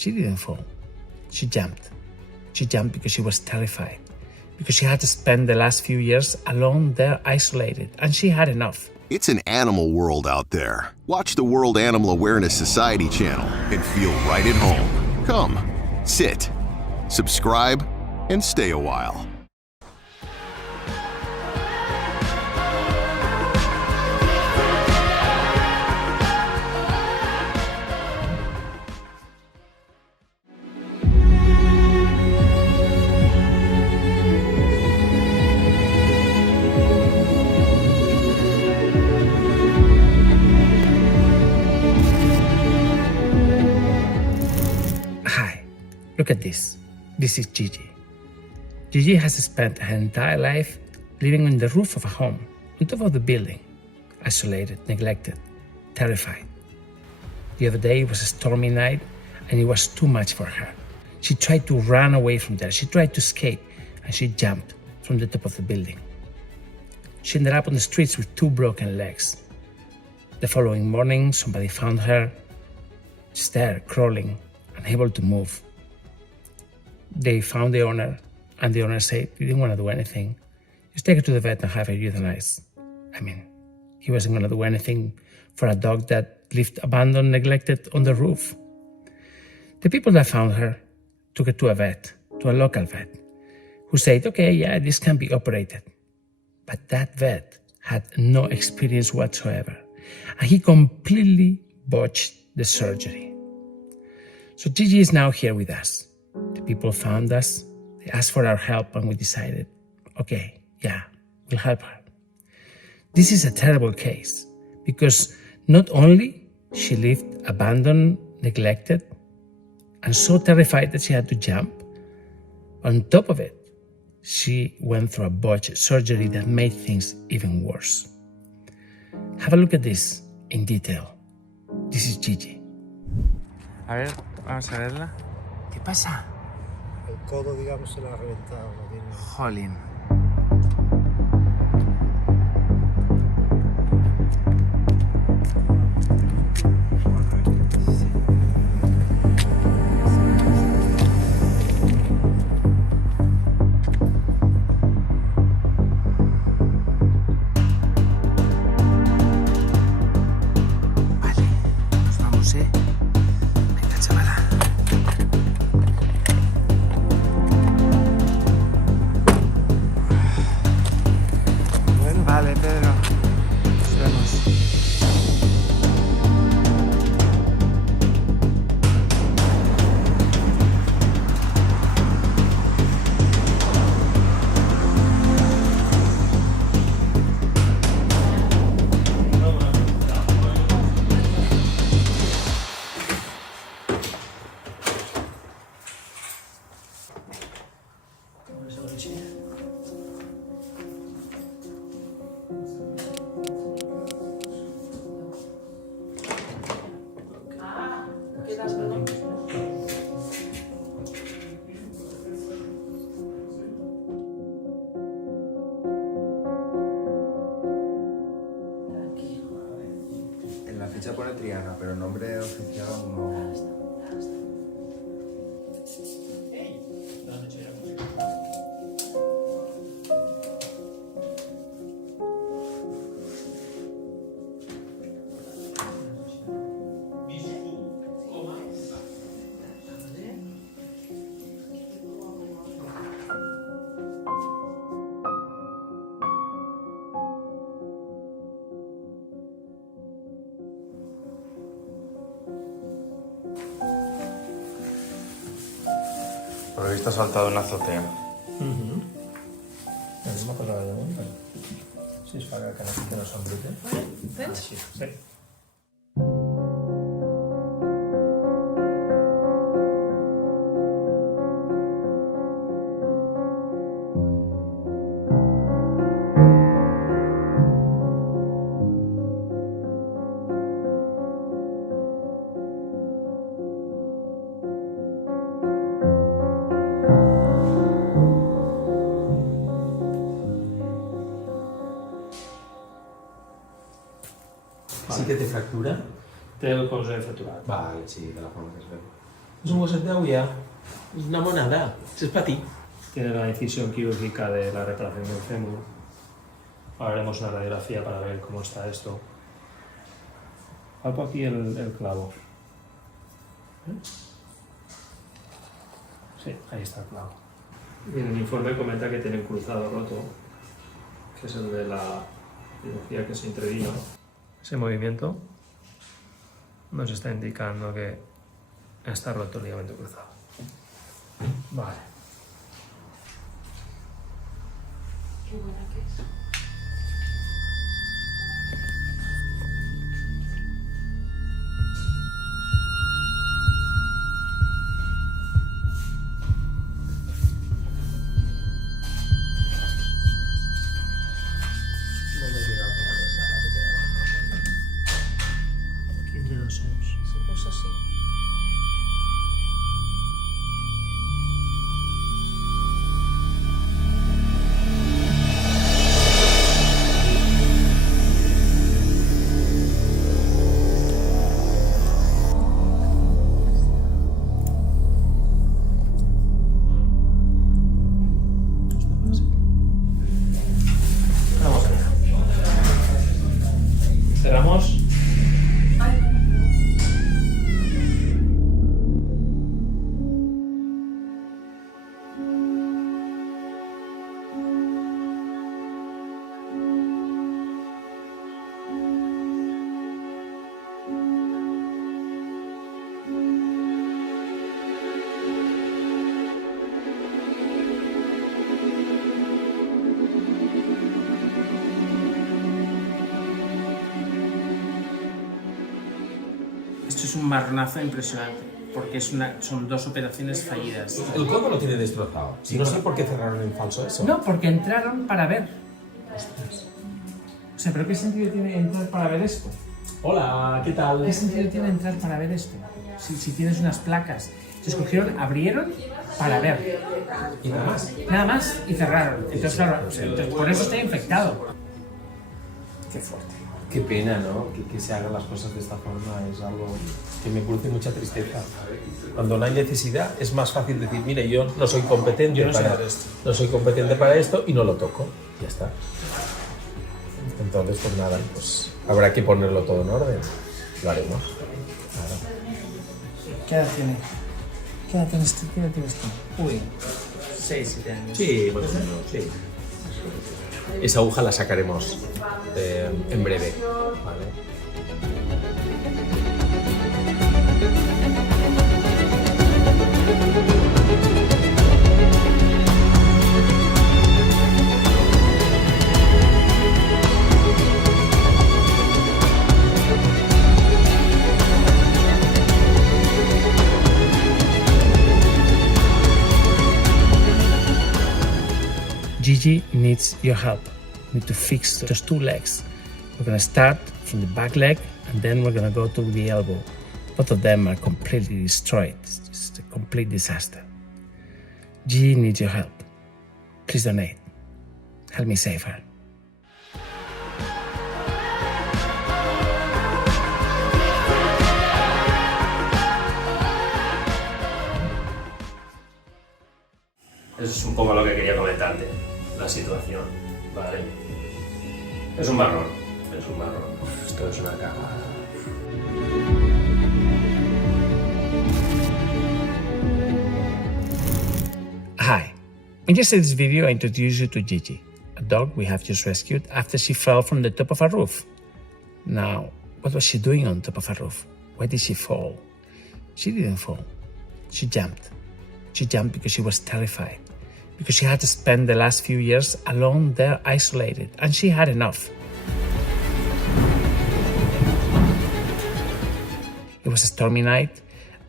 She didn't fall. She jumped. She jumped because she was terrified, because she had to spend the last few years alone there, isolated, and she had enough. It's an animal world out there. Watch the World Animal Awareness Society channel and feel right at home. Come, sit, subscribe, and stay a while. Hi, look at this. This is Gigi. Gigi has spent her entire life living on the roof of a home, on top of the building, isolated, neglected, terrified. The other day was a stormy night and it was too much for her. She tried to run away from there. She tried to escape and she jumped from the top of the building. She ended up on the streets with 2 broken legs. The following morning, somebody found her just there, crawling, unable to move. They found the owner, and the owner said he didn't want to do anything. Just take her to the vet and have her euthanized. I mean, he wasn't going to do anything for a dog that lived abandoned, neglected on the roof. The people that found her took her to a vet, to a local vet, who said, okay, yeah, this can be operated. But that vet had no experience whatsoever, and he completely botched the surgery. So Gigi is now here with us. The people found us, they asked for our help, and we decided, okay, yeah, we'll help her. This is a terrible case because not only she lived abandoned, neglected, and so terrified that she had to jump, on top of it, she went through a botched surgery that made things even worse. Have a look at this in detail. This is Gigi. A ver, vamos a verla. ¿Qué pasa? El codo, digamos, se le ha reventado. Jolín. Vale, nos vamos, ¿eh? Venga, chavala. Vale, Pedro. Nos vemos. En la ficha pone Triana, pero el nombre oficial no. Por lo visto ha saltado en la azotea. Anem a parlar de damunt, si es fa que no s'embrute. Tens? Sí. Sí que té fractura? Té el colze fracturat. Vale, sí, de la forma que es veu. Es un hueso de agulla. Es una monada. Eso es para ti. Tiene la incisión quirúrgica de la reparación del fémur. Ahora haremos una radiografía para ver cómo está esto. Palpo aquí el clavo. Sí, ahí está el clavo. Y en el informe comenta que tiene un cruzado roto, que es el de la cirugía que se intervino. Ese movimiento nos está indicando que está roto el ligamento cruzado. Vale. Qué buena que es. Se puso así. Vamos allá. Cerramos. Esto es un marronazo impresionante, porque son dos operaciones fallidas. El codo lo tiene destrozado. Sí, no sé por qué cerraron en falso eso. No, porque entraron para ver. O sea, ¿pero qué sentido tiene entrar para ver esto? Hola, ¿qué tal? ¿Qué sentido tiene entrar para ver esto? Si tienes unas placas. Se escogieron, abrieron para ver. Y nada más. Nada más y cerraron. Entonces, claro, entonces, por eso está infectado. Qué fuerte. Qué pena, ¿no? Que se hagan las cosas de esta forma. Es algo que me produce mucha tristeza. Cuando no hay necesidad, es más fácil decir, mire, yo no soy competente, no soy competente para esto y no lo toco. Ya está. Entonces, pues nada, pues habrá que ponerlo todo en orden. Lo haremos. Claro. ¿Qué edad tiene? ¿Qué edad tienes tú? ¿Qué edad tienes tú? Uy, 6, 7 años. Sí, más o menos, sí. Esa aguja la sacaremos en breve. ¿Vale? Gigi needs your help. We need to fix those two legs. We're going to start from the back leg and then we're going to go to the elbow. Both of them are completely destroyed. It's just a complete disaster. Gigi needs your help. Please donate. Help me save her. Eso es un poco lo que quería comentarte, la situación, ¿vale? Es un marrón, esto es una cagada. Hi. In yesterday's video, I introduced you to Gigi, a dog we have just rescued after she fell from the top of a roof. Now, what was she doing on top of a roof? Why did she fall? She didn't fall. She jumped. She jumped because she was terrified, because she had to spend the last few years alone there, isolated, and she had enough. It was a stormy night,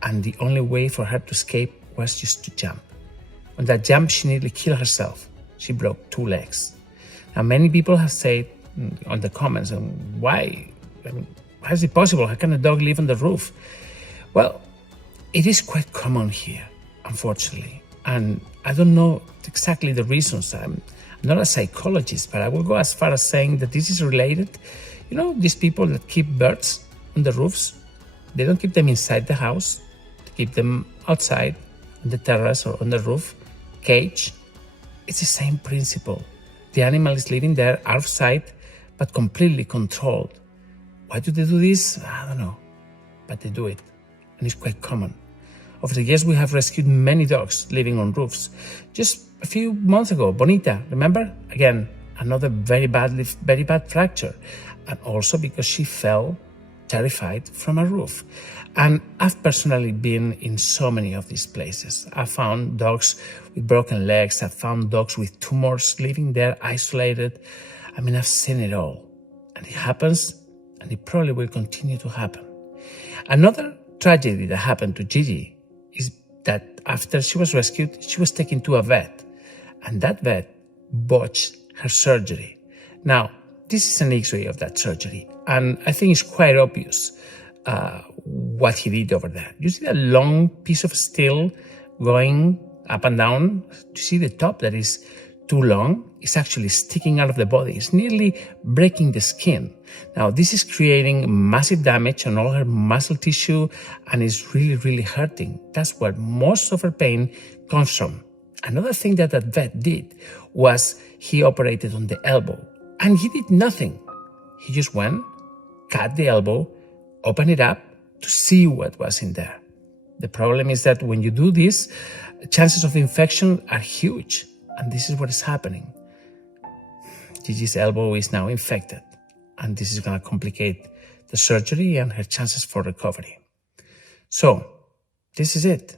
and the only way for her to escape was just to jump. On that jump, she nearly killed herself. She broke 2 legs. Now, many people have said on the comments, why? I mean, how is it possible? How can a dog live on the roof? Well, it is quite common here, unfortunately. And I don't know exactly the reasons. I'm not a psychologist, but I will go as far as saying that this is related. You know, these people that keep birds on the roofs, they don't keep them inside the house. They keep them outside, on the terrace or on the roof, cage. It's the same principle. The animal is living there out of sight, but completely controlled. Why do they do this? I don't know, but they do it, and it's quite common. Over the years, we have rescued many dogs living on roofs. Just a few months ago, Bonita, remember? Again, another very bad fracture, and also because she fell terrified from a roof. And I've personally been in so many of these places. I found dogs with broken legs. I found dogs with tumors living there isolated. I mean, I've seen it all. And it happens, and it probably will continue to happen. Another tragedy that happened to Gigi is that after she was rescued, she was taken to a vet. And that vet botched her surgery. Now, this is an X-ray of that surgery. And I think it's quite obvious what he did over there. You see that long piece of steel going up and down? You see the top that is too long? It's actually sticking out of the body. It's nearly breaking the skin. Now, this is creating massive damage on all her muscle tissue and is really, really hurting. That's where most of her pain comes from. Another thing that vet did was he operated on the elbow, and he did nothing. He just went, cut the elbow, opened it up to see what was in there. The problem is that when you do this, chances of infection are huge, and this is what is happening. Gigi's elbow is now infected, and this is going to complicate the surgery and her chances for recovery. So, this is it.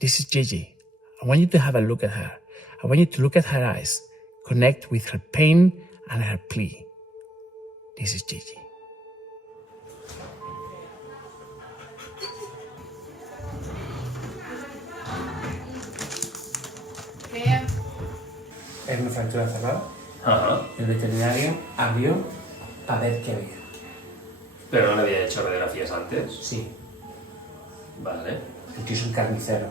This is Gigi. I want you to have a look at her. I want you to look at her eyes, connect with her pain and her plea. This is Gigi. Era una fractura cerrada. Ajá. El veterinario abrió para ver qué había. ¿Pero no le había hecho radiografías antes? Sí, Vale. el tío es un carnicero.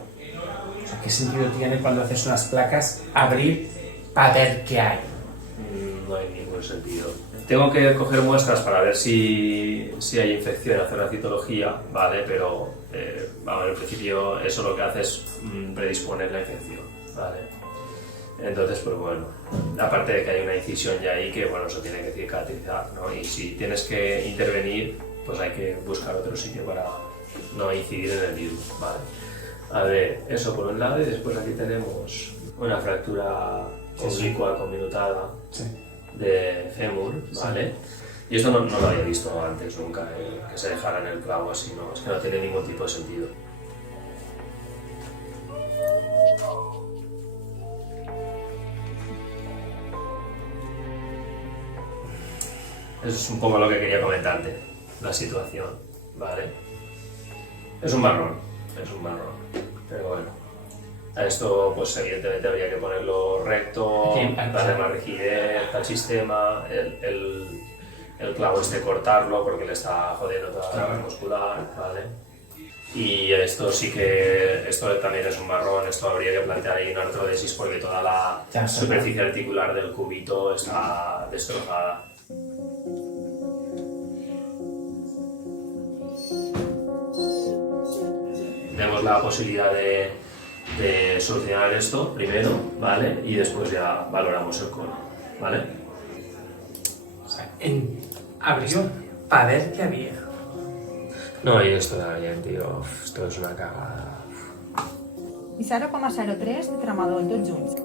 O sea, ¿qué sentido tiene cuando haces unas placas abrir para ver qué hay? No hay ningún sentido. Tengo que coger muestras para ver si hay infección y hacer la citología, ¿vale? Pero, vamos, en principio eso lo que hace es predisponer la infección, ¿vale? Entonces, pues bueno, aparte de que hay una incisión ya ahí que, bueno, eso tiene que cicatrizar, ¿no? Y si tienes que intervenir, pues hay que buscar otro sitio para no incidir en el virus, ¿vale? A ver, eso por un lado, y después aquí tenemos una fractura oblicua conminutada de fémur, ¿vale? Y esto no lo había visto antes nunca, que se dejara en el clavo así, ¿no? Es que no tiene ningún tipo de sentido. Eso es un poco lo que quería comentarte, la situación, ¿vale? Es un marrón, pero bueno. A esto, pues evidentemente habría que ponerlo recto, darle más rigidez al sistema, el clavo cortarlo porque le está jodiendo toda la red muscular, ¿vale? Y esto sí que, esto también es un marrón, esto habría que plantear ahí una artrodesis porque toda la superficie articular del cúbito está destrozada. Tenemos la posibilidad de solucionar esto primero, ¿vale? Y después ya valoramos el cono, ¿vale? O sea, abrió para ver qué había. No, i esto de bien, tío. Esto és una cagada. I 0,03 de tramadol, tots junts.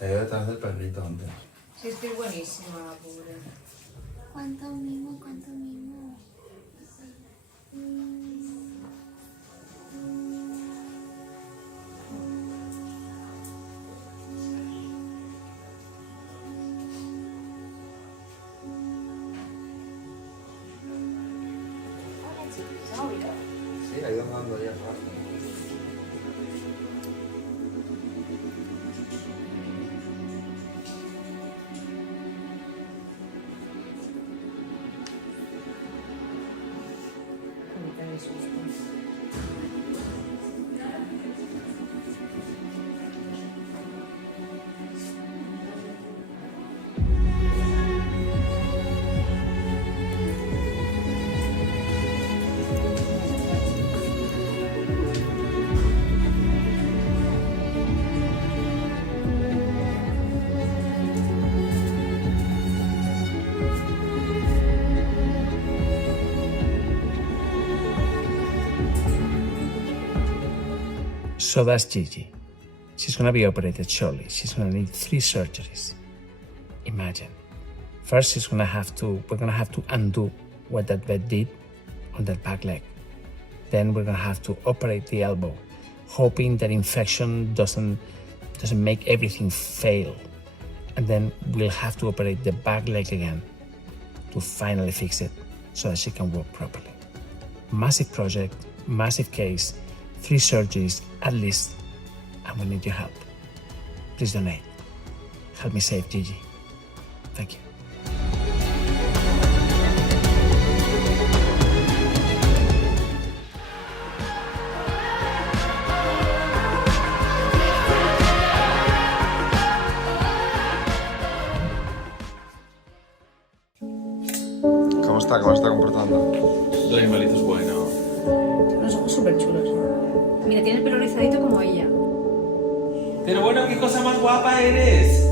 Se ha ido detrás del perrito antes. Sí, estoy buenísima, la pobre. Cuánto mimo, cuánto mimo. So that's Gigi. She's gonna be operated shortly. She's gonna need 3 surgeries. Imagine. First, we're gonna have to undo what that vet did on that back leg. Then we're gonna have to operate the elbow, hoping that infection doesn't make everything fail. And then we'll have to operate the back leg again to finally fix it so that she can walk properly. Massive project, massive case, 3 surgeries at least, and we need your help. Please donate. Help me save Gigi. Thank you. ¿Cómo está comportando? El animalito es bueno. Unos ojos súper chulos. Mira, tiene el pelo rizadito como ella. Pero bueno, qué cosa más guapa eres.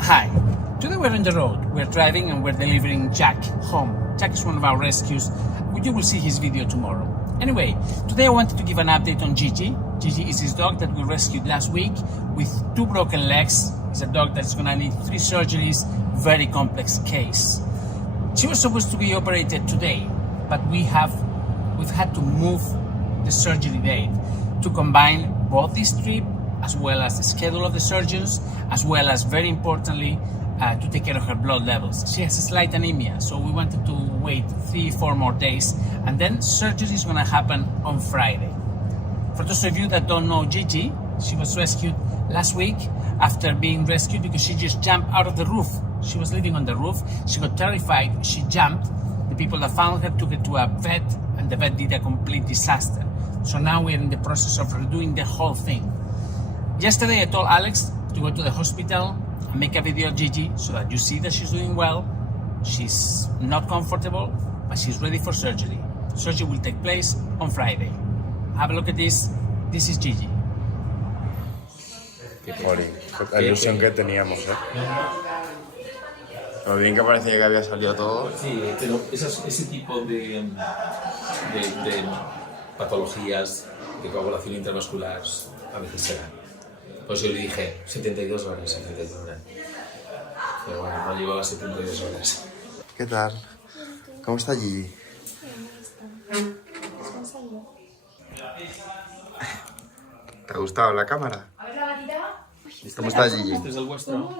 Hi. Today we're on the road. We're driving and we're delivering Jack home. Jack is one of our rescues. You will see his video tomorrow. Anyway, today I wanted to give an update on Gigi. Gigi is his dog that we rescued last week with 2 broken legs. It's a dog that's gonna need 3 surgeries, very complex case. She was supposed to be operated today, but we've had to move the surgery date to combine both this trip as well as the schedule of the surgeons, as well as, very importantly, to take care of her blood levels. She has a slight anemia, so we wanted to wait 3-4 more days, and then surgery is gonna happen on Friday. For those of you that don't know Gigi, she was rescued last week after being rescued because she just jumped out of the roof. She was living on the roof. She got terrified. She jumped. The people that found her took her to a vet, and the vet did a complete disaster. So now we're in the process of redoing the whole thing. Yesterday I told Alex to go to the hospital and make a video of Gigi so that you see that she's doing well. She's not comfortable, but she's ready for surgery. Surgery will take place on Friday. Have a look at this. This is Gigi. Jolín, la ilusión que teníamos, ¿eh? Lo bien que parecía que había salido todo. Sí, pero ese tipo de patologías de coagulación intravascular a veces se dan. Pues yo le dije 72 horas. Pero bueno, no llevaba 72 horas. ¿Qué tal? ¿Cómo está Gigi? ¿Te ha gustado la cámara? ¿Cómo está Gigi? ¿Este es el vuestro?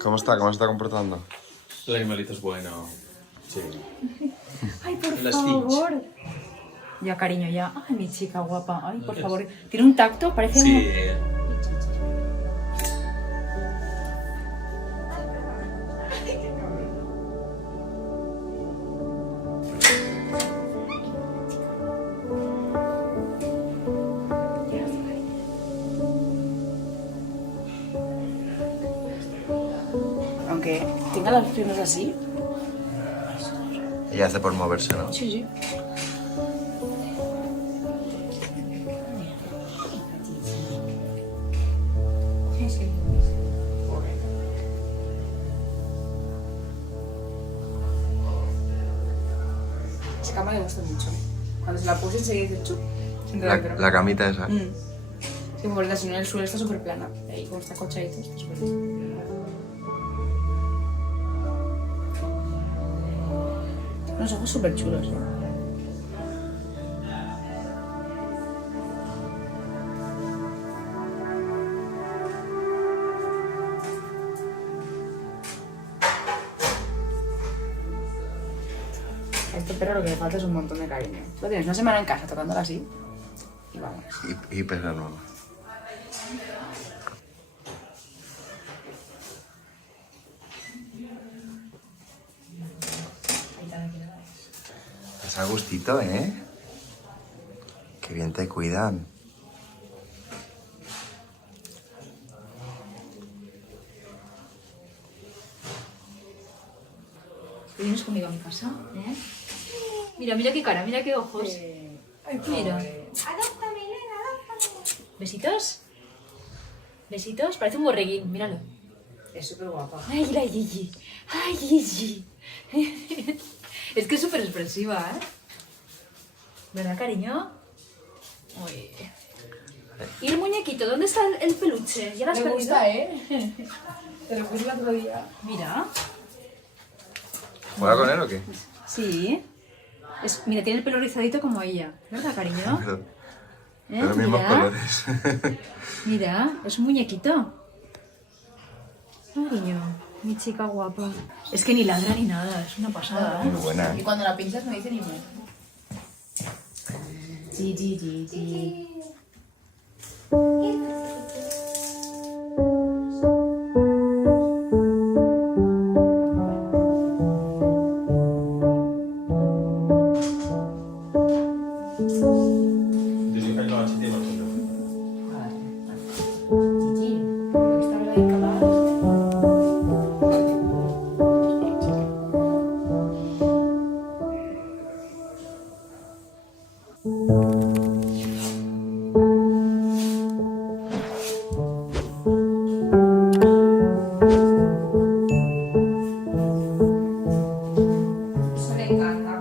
¿Cómo está comportando? El animalito es bueno. Sí. Ay, por Las favor. Ya, cariño, ya. Ay, mi chica guapa. Ay, por favor. Tiene un tacto, parece Sí. Aunque tenga las piernas así. Ella hace por moverse, ¿no? Sí, sí. Esa cama le gusta mucho. Cuando se la puse enseguida dice chup. La camita esa. Sí, porque verdad, si no el suelo está súper plana. Ahí como está cochadito, está súper bien. Unos ojos súper chulos. A este perro lo que le falta es un montón de cariño. Tú lo tienes una semana en casa tocándola así. Y vamos. Y pesa nueva. Es a gustito, ¿eh? Qué bien te cuidan. ¿Vienes conmigo a mi casa? ¿Eh? Mira, mira qué cara, mira qué ojos. Mira. Adóptame, Elena, adóptame. ¿Besitos? ¿Besitos? Parece un borreguín, míralo. Es súper guapa. Ay, la Gigi. Ay, Gigi. Es que es súper expresiva, ¿eh? ¿Verdad, cariño? Uy. ¿Y el muñequito? ¿Dónde está el peluche? ¿Ya lo has perdido? gusta, ¿eh? Te lo puse el otro día. Mira. ¿Juega con él o qué? Sí. Mira, tiene el pelo rizadito como ella. ¿Verdad, cariño? De los mismos Mira. colores. Mira, es un muñequito. Cariño, mi chica guapa. Es que ni ladra ni nada, es una pasada, ¿eh? Muy buena. Y cuando la pinchas no dice ni mu. Gigi, Gigi. Eso le encanta.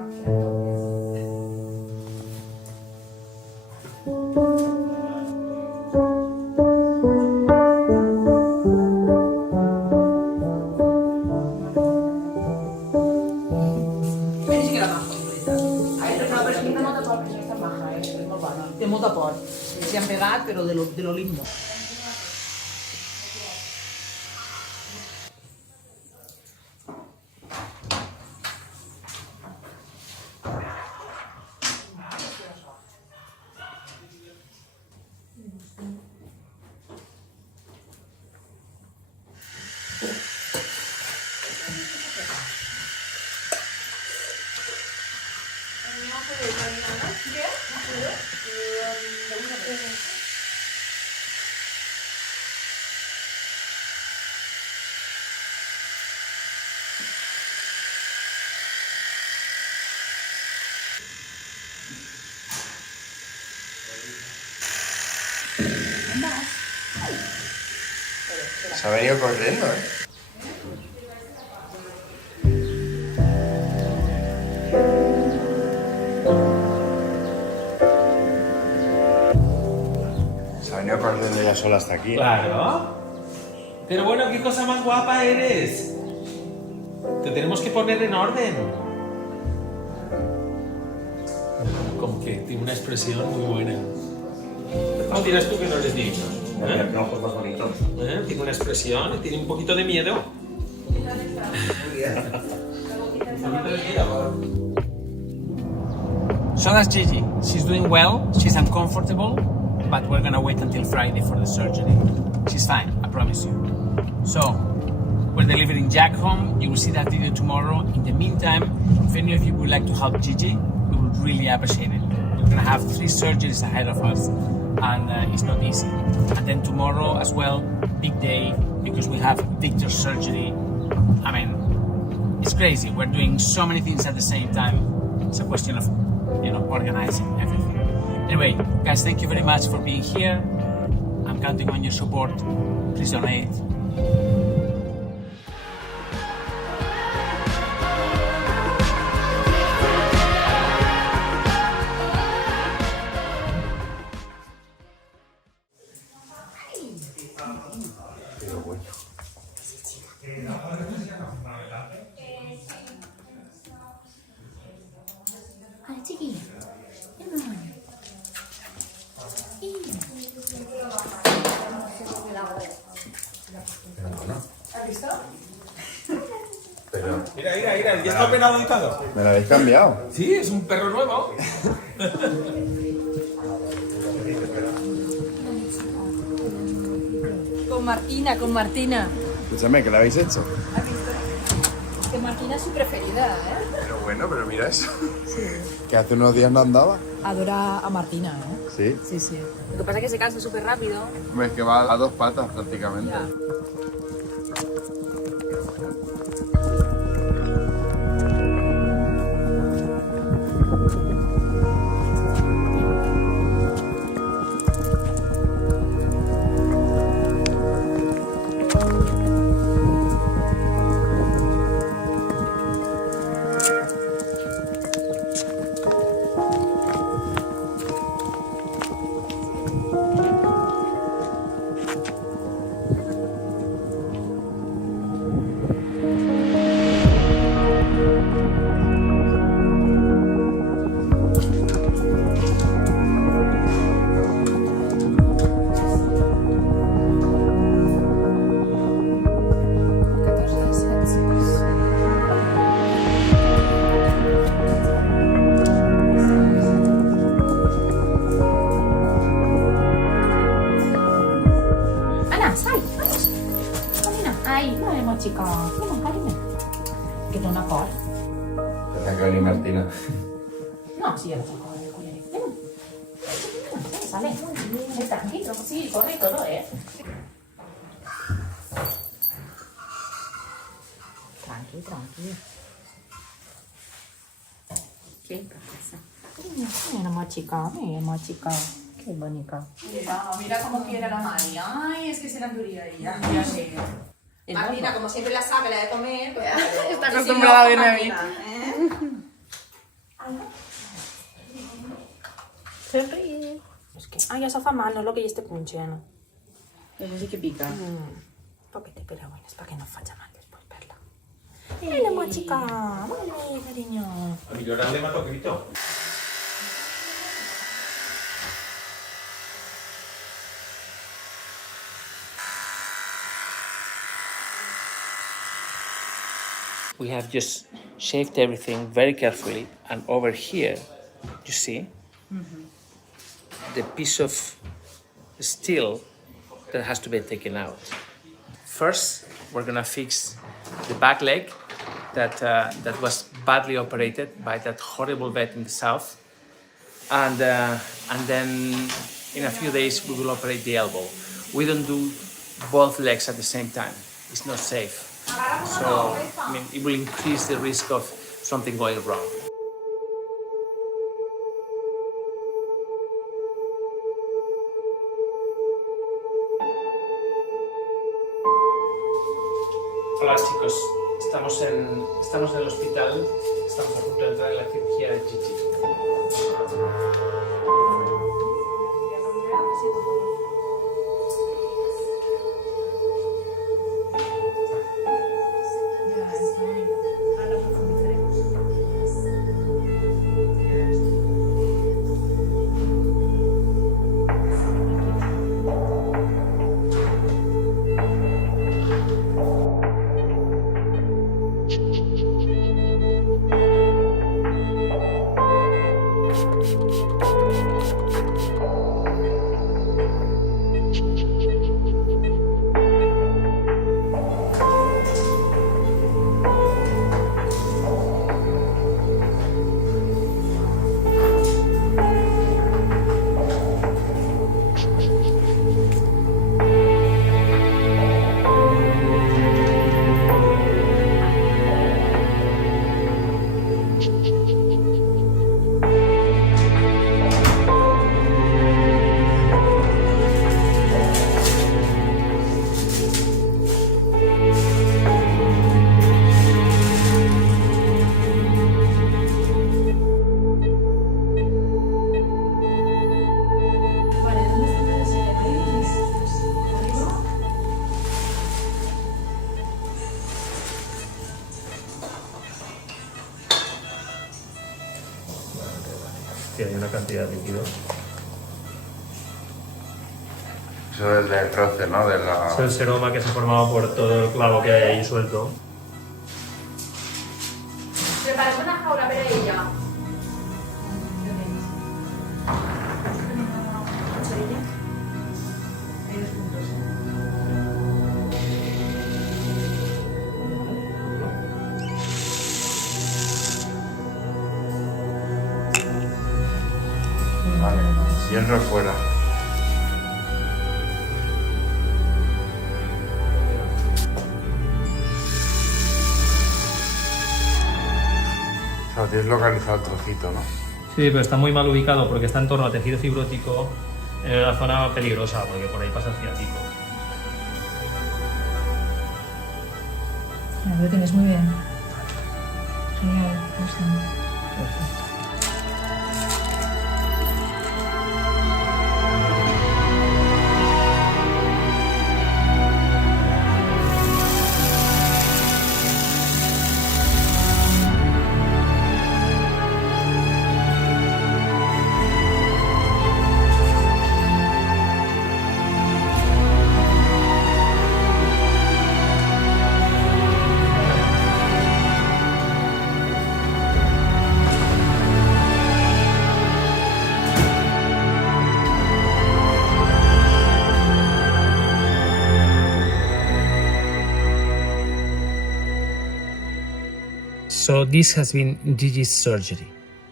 Però sí que era maja, en veritat. A veure, però és que no molta por, però està maja, és molt bona. Té molta por. Sí, han pegat, però de lo lindo. Se ha venido corriendo, ¿eh? Se ha venido corriendo ya sola hasta aquí. Claro. Pero bueno, qué cosa más guapa eres. Te tenemos que poner en orden. Como que tiene una expresión muy buena. ¿Cómo dirás tú que no eres divino? Tiene ojos más bonitos. Tiene una expresión, tiene un poquito de miedo. So that's Gigi. She's doing well, she's uncomfortable, but we're gonna wait until Friday for the surgery. She's fine, I promise you. So, we're delivering Jack home. You will see that video tomorrow. In the meantime, if any of you would like to help Gigi, we would really appreciate it. We're gonna have 3 surgeries ahead of us, and it's not easy. And then tomorrow as well, big day, because we have Viktor's surgery. I mean, it's crazy. We're doing so many things at the same time. It's a question of, organizing everything. Anyway, guys, thank you very much for being here. I'm counting on your support. Please donate. Ay, chiquilla. Come on. ¿Has visto? Pero... Mira, ya está operado y todo. ¿Me lo habéis cambiado? Sí, es un perro nuevo. Con Martina. Escúchame, ¿qué lo habéis hecho? ¿Has visto? Que Martina es su preferida, ¿eh? Pero bueno, pero mira eso. Que hace unos días no andaba. Adora a Martina, ¿eh? Sí. Sí, sí. Lo que pasa es que se cansa súper rápido. Es que va a 2 patas prácticamente. Ya. chica. Vine, cariño. Que té una cor. Pensaba que venía Martina. No, sí, ya lo saco del cuello. Sale. Tranquilo, sí, corre todo, Tranquilo. ¿Qué pasa? Mira, mochica. Qué bonita. Mira cómo quiere la Mari. Ay, es que se la enduría ella. Ya sé. Martina, como siempre la sabe, la de comer, pues, Está acostumbrada a verme a mí. Sonríe. Es que, ay, eso fa mal, no es lo que yo esté punxent. Eso sí que pica. Poquete, pero bueno, es para que no falle mal después, verla. Mira, mochica. Vale, cariño. A mi Llorán le mató grito. We have just shaved everything very carefully, and over here, you see, the piece of steel that has to be taken out. First, we're gonna fix the back leg that was badly operated by that horrible vet in the south, and then in a few days we will operate the elbow. We don't do both legs at the same time. It's not safe. So, I mean, it will increase the risk of something going wrong. Hola chicos, estamos en el hospital, estamos a punto de entrar en la cirugía de Gigi. Tiene una cantidad de líquido. Eso es del roce, ¿no? De la... Es el seroma que se formaba por todo el clavo que hay ahí suelto. Preparemos una jaula para ella. Vale, hierro fuera. O sea, tienes localizado el trocito, ¿no? Sí, pero está muy mal ubicado porque está en torno al tejido fibrótico, en una zona peligrosa, porque por ahí pasa el ciático. Lo tienes muy bien. Genial, bastante. Perfecto. So this has been Gigi's surgery,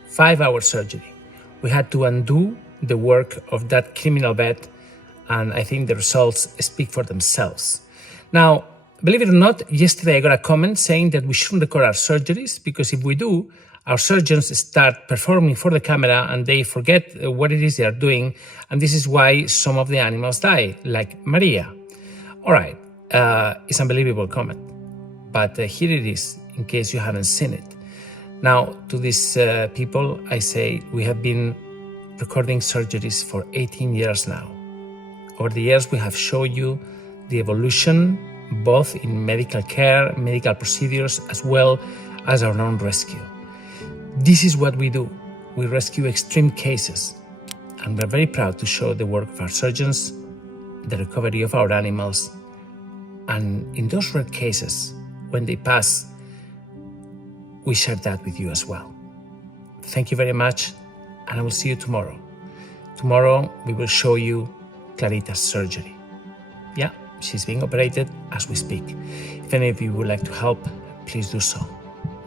5-hour surgery. We had to undo the work of that criminal vet, and I think the results speak for themselves. Now, believe it or not, yesterday I got a comment saying that we shouldn't record our surgeries because if we do, our surgeons start performing for the camera and they forget what it is they are doing, and this is why some of the animals die, like Maria. All right, it's an unbelievable comment, but here it is, in case you haven't seen it. Now, to these people, I say we have been recording surgeries for 18 years now. Over the years, we have shown you the evolution, both in medical care, medical procedures, as well as our own rescue. This is what we do. We rescue extreme cases, and we're very proud to show the work of our surgeons, the recovery of our animals, and in those rare cases, when they pass, we share that with you as well. Thank you very much, and I will see you tomorrow. Tomorrow, we will show you Clarita's surgery. Yeah, she's being operated as we speak. If any of you would like to help, please do so.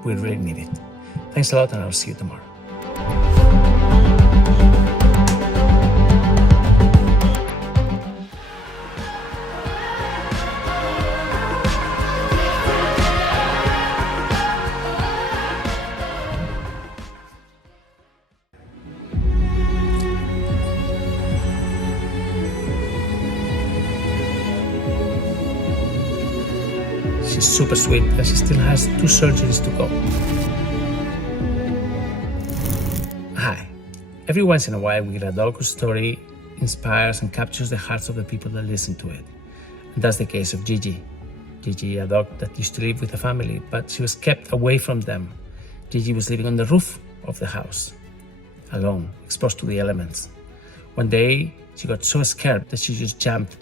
We really need it. Thanks a lot, and I'll see you tomorrow. She's super sweet, and she still has 2 surgeries to go. Hi. Every once in a while, we get a dog whose story inspires and captures the hearts of the people that listen to it. And that's the case of Gigi. Gigi, a dog that used to live with a family, but she was kept away from them. Gigi was living on the roof of the house, alone, exposed to the elements. One day, she got so scared that she just jumped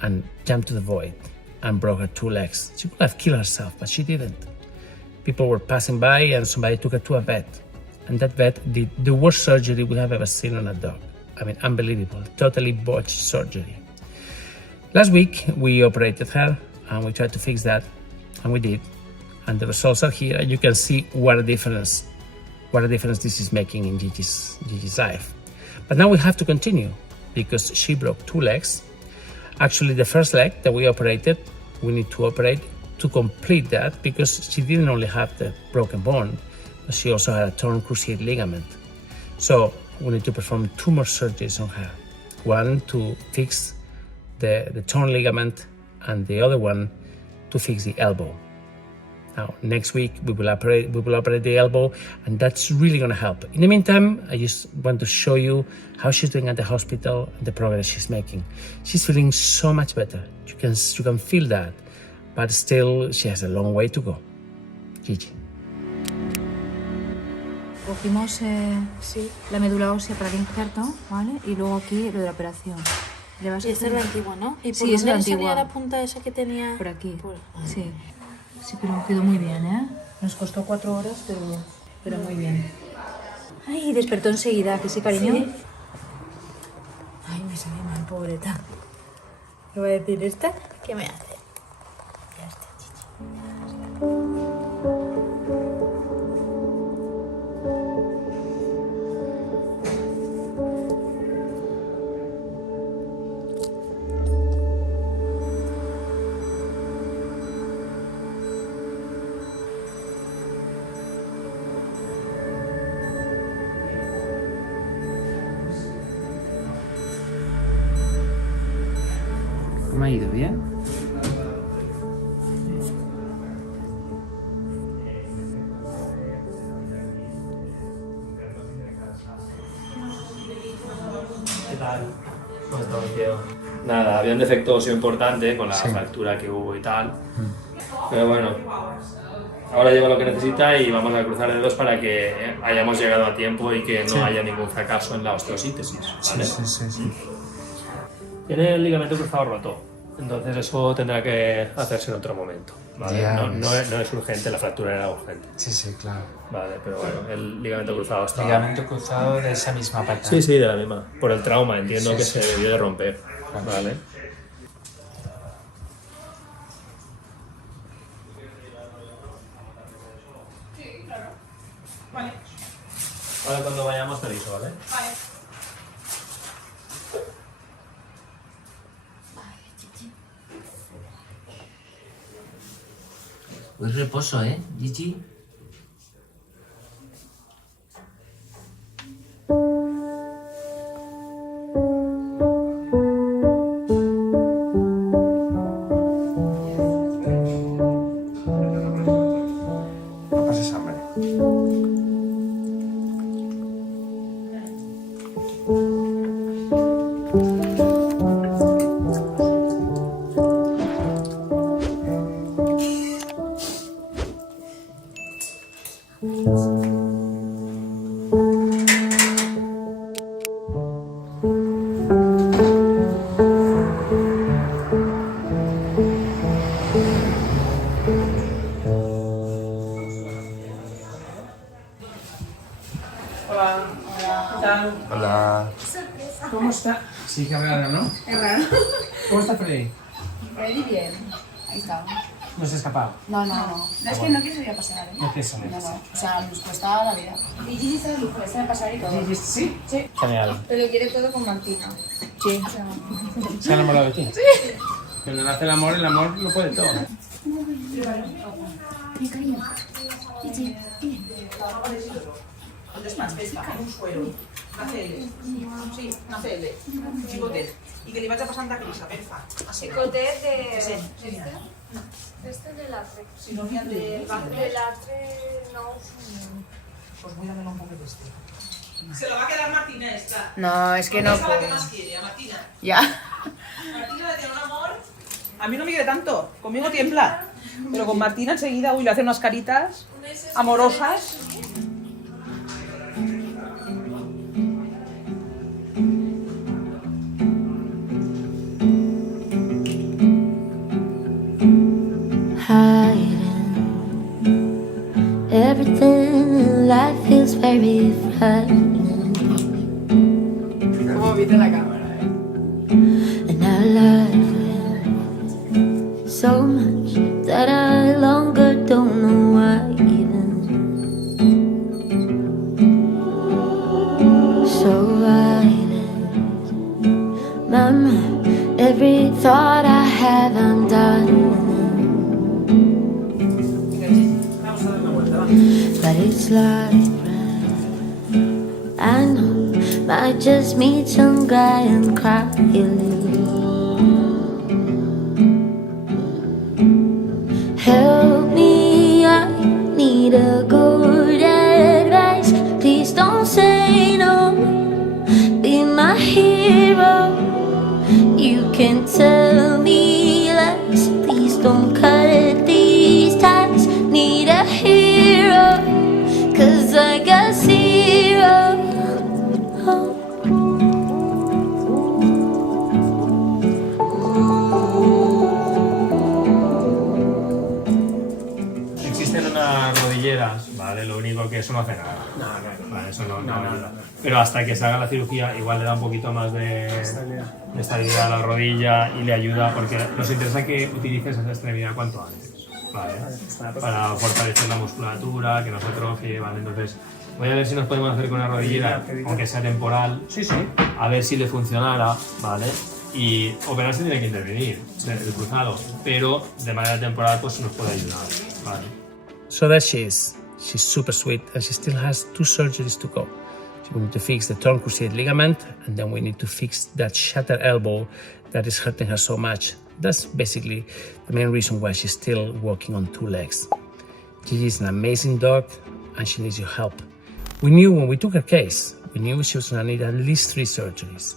to the void and broke her 2 legs. She could have killed herself, but she didn't. People were passing by and somebody took her to a vet. And that vet did the worst surgery we have ever seen on a dog. I mean, unbelievable, totally botched surgery. Last week, we operated her and we tried to fix that, and we did. And the results are here, and you can see what a difference this is making in Gigi's life. But now we have to continue because she broke 2 legs. Actually, the first leg that we operated, we need to operate to complete that because she didn't only have the broken bone, but she also had a torn cruciate ligament. So we need to perform 2 more surgeries on her. One to fix the torn ligament and the other one to fix the elbow. Now, next week we will operate the elbow, and that's really going to help. In the meantime, I just want to show you how she's doing at the hospital and the progress she's making. She's feeling so much better. You can feel that, but still she has a long way to go. Gigi. Cogimos la médula ósea para el injerto, ¿vale? Y luego aquí lo de la operación. Y esa es la antigua, ¿no? ¿Y por Sí, es la dónde antigua. salía la punta esa que tenía? Por aquí. Sí. Sí, pero quedó muy bien, ¿eh? Nos costó 4 horas, pero muy bien. Ay, despertó enseguida, ¿que sí, cariño? Sí. Ay, me sale mal, pobreta. ¿Qué va a decir esta? ¿Qué me hace? Ya está, Gigi. ¿Cómo ha ido? ¿Bien? ¿Qué tal? ¿Cómo estamos, tío? Nada, había un defecto óseo importante con la fractura que hubo y tal. Pero bueno, ahora lleva lo que necesita y vamos a cruzar dedos para que hayamos llegado a tiempo y que no haya ningún fracaso en la osteosíntesis, ¿vale? Sí. Tiene el ligamento cruzado roto, entonces eso tendrá que hacerse en otro momento, ¿vale? Ya, No es urgente, la fractura era urgente. Sí, claro. Vale, pero bueno, el ligamento cruzado está... Ligamento cruzado de esa misma pata. Sí, de la misma. Por el trauma, entiendo que se debió de romper, ¿vale? Ahora cuando vayamos te aviso, ¿vale? Vale. Hoy reposo, Gigi? No pases hambre. Hola. ¿Qué tal? Hola. ¿Cómo está? Sí, qué raro, ¿no? Es raro. ¿Cómo está Freddy? Freddy bien. Ahí está. ¿No se ha escapado? No, no, no. Es que no quiere salir a pasar, ¿eh? No quiere salir. No, no. O sea, nos cuesta la vida. Y Gigi está de pasar y todo. ¿Sí? Sí. Genial. Pero quiere todo con Martina. Sí. ¿Se ha enamorado de ti? Sí. Cuando nace el amor lo puede todo. Mi cariño. Gigi, ¿Dónde estás? Ves, un suero. Una CL. Sí, una CL. Un chicotet. I que li vaig a passar Santa Crisa, pensa. Chicotet de... Sí. Este de l'altre. Si no n'hi ha De l'altre no... Pues voy a darle un poco de este. Se lo va a quedar Martina esta. No, es que no Es a la que puedo. más quiere, a Martina. Ya. Martina le tiene un amor. A mí no me quiere tanto. Conmigo tiembla. Pero con Martina enseguida, uy, le hace unas caritas amorosas. Hiding everything in life feels very frightening. Como viste la cámara, And I love it so much that I longer don't know why even. So violent, mama, every thought I have I'm done. But it's like I know, might just meet some guy and cry a little. Help me, I need a good advice. Please don't say no, be my hero. You can tell me lies, please don't cut these ties. Need a hero, 'cause I got zero. Existen unas rodilleras, ¿vale? Lo único que eso no hace nada. Vale, eso no ayuda. Pero hasta que se haga la cirugía igual le da un poquito más de estabilidad a la rodilla y le ayuda, porque nos interesa que utilices esa extremidad cuanto antes, ¿vale? Para fortalecer la musculatura, que no se atrofie, ¿vale? Entonces voy a ver si nos podemos hacer con una rodillera, aunque sea temporal, a ver si le funcionara, ¿vale? Y operarse tiene que intervenir, el cruzado, pero de manera temporal pues nos puede ayudar, ¿vale? So there she is. She's super sweet and she still has 2 surgeries to go. So we need to fix the torn cruciate ligament and then we need to fix that shattered elbow that is hurting her so much. That's basically the main reason why she's still walking on 2 legs. Gigi is an amazing dog and she needs your help. We knew when we took her case, we knew she was going to need at least 3 surgeries.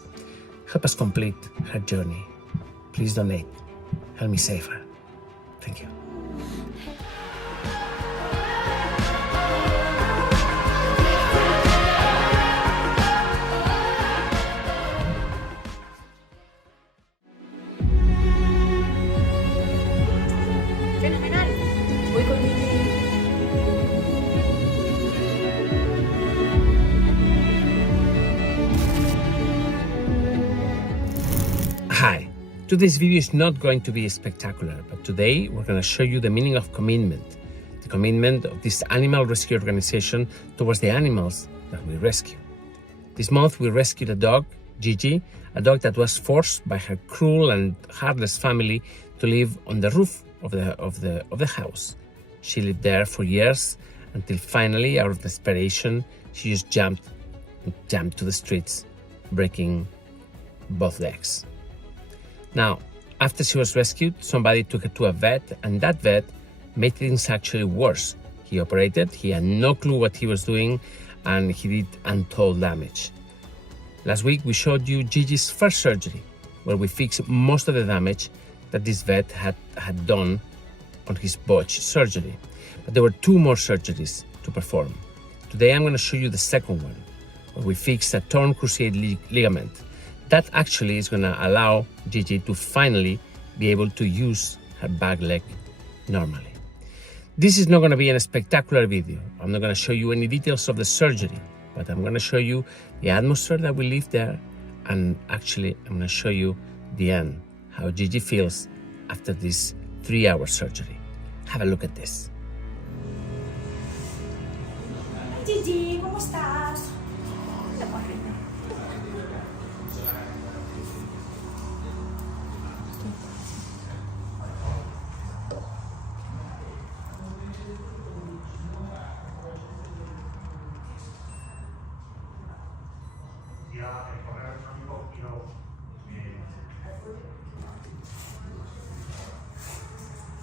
Help us complete her journey. Please donate. Help me save her. Thank you. Fenomenal. Voy con Gigi. Hi. Today's video is not going to be spectacular, but today we're going to show you the meaning of commitment. The commitment of this animal rescue organization towards the animals that we rescue. This month we rescued a dog, Gigi, a dog that was forced by her cruel and heartless family to live on the roof of the house. She lived there for years until finally, out of desperation, she just jumped to the streets, breaking both legs. Now, after she was rescued, somebody took her to a vet, and that vet made things actually worse. He operated, he had no clue what he was doing, and he did untold damage. Last week, we showed you Gigi's first surgery, where we fixed most of the damage that this vet had done on his botched surgery. But there were 2 more surgeries to perform. Today, I'm going to show you the second one, where we fixed a torn cruciate ligament. That actually is going to allow Gigi to finally be able to use her back leg normally. This is not going to be a spectacular video. I'm not going to show you any details of the surgery, but I'm going to show you the atmosphere that we live there, and actually I'm going to show you the end, how Gigi feels after this 3-hour surgery. Have a look at this. Gigi, ¿cómo estás?